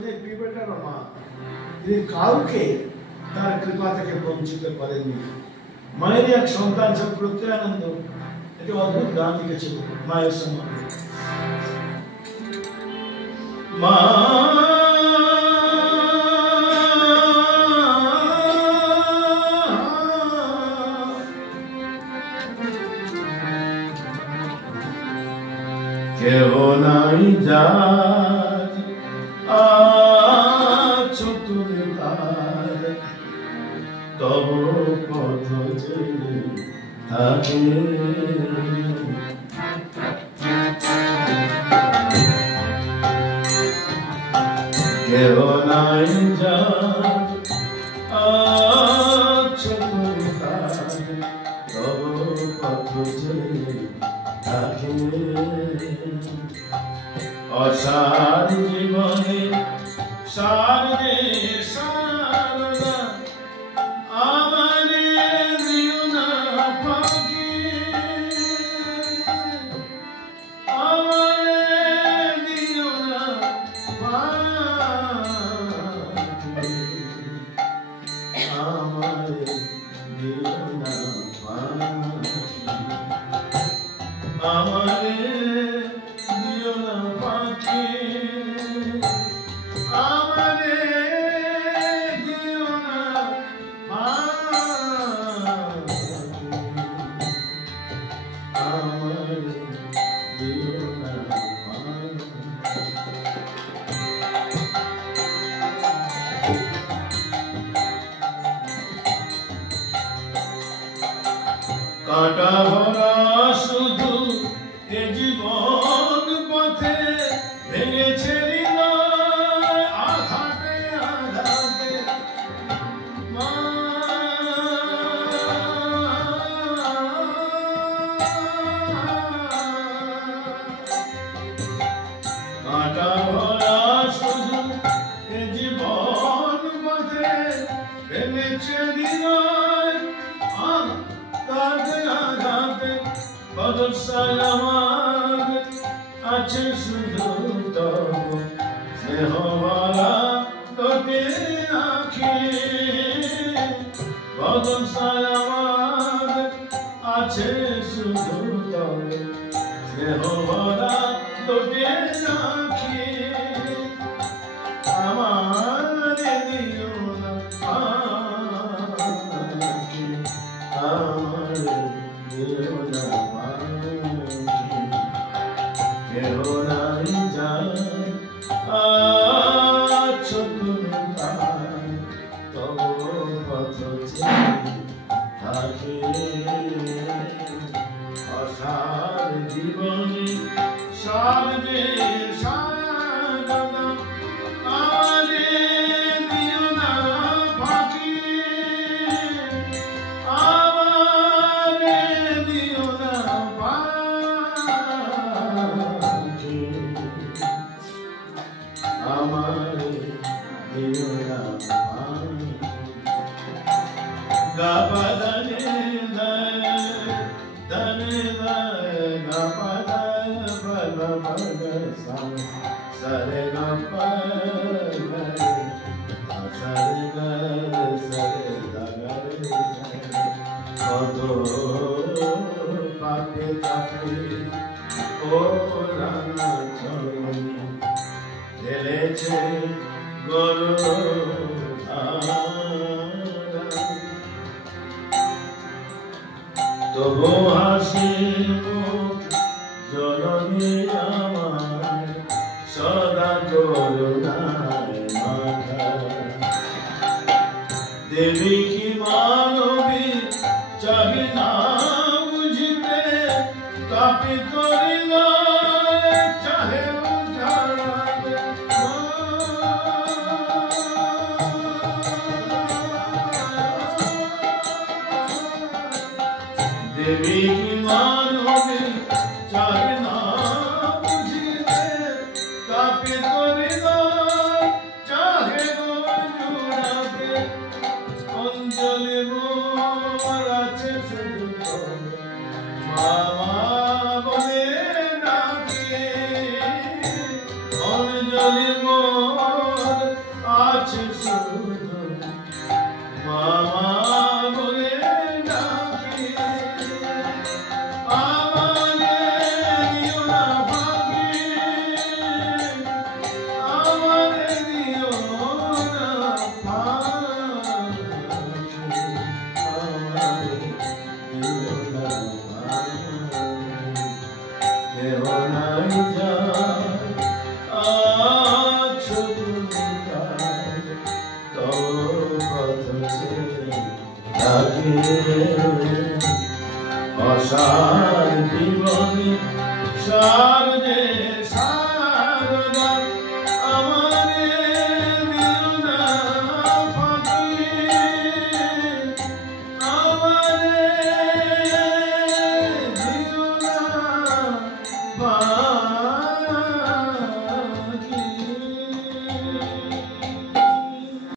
তিনি কাউকে তার কৃপা থেকে বঞ্চিত করেননি। মায়ের এক সন্তান সব প্রত্যয় আনন্দ একটা অদ্ভুত গান লিখেছিল মায়ের সম্বন্ধে। মা কেহ নাই যার আছো তুমি তার, তব পথ যে থাকে। কেহ নাই যার আছো তুমি তার, তব পথ যে থাকে। অসার জীবনে সারে সারদা আমারে দিও না ফাঁকি, আমারে দিও না ফাঁকি, আমারে দিও না ফাঁকি, আমারে দিও না ফাঁকি, আমারে দিও না ফাঁকি, আমারে দিও না ফাঁকি। কাঁটা ভরা শুধু এ জীবন পথে ভেঙেছে হৃদয় আঘাতে আঘাতে। মা কাঁটা ভরা শুধু এ জীবন পথে ভেঙেছে হৃদয় আঘাতে আঘাতে। ভরসায় আমার আছে শুধু তব স্নেহ ভরা দুটি আঁখি, ভরসায় আমার আছে শুধু তব স্নেহ ভরা দুটি আঁখি, আমারে দিও না ফাঁকি, আমারে দিও না ফাঁকি। কেহ নাই যার আছো তুমি তার, তব পথ যে থাকে। অসার জীবনে সার যে সারদা আমারে দিও না ফাঁকি, আমারে দিও না ফাঁকি, আমারে দিও না ফাঁকি। গা পা ধনে ধনে গা পা বল বল সরে গা পা সরে গা সরে গা কত পাপে তাপে ওরানা চরণে ঢেলেছে গরু ধারা, তবু হাসি মুখ জননী আমার সদা করুণায় মাথা। দেবী কি মানবী চাহে না বুঝিতে, কাপি করিল চাহে উজাড়াতে। দেবী কি মানবী চাহে না বুঝিতে, কাপি করিল চাহে উজাড়াতে। অঞ্জলি মোর আছে শুধু মামা বলে ডাকে, অঞ্জলি মোর নমস্কার।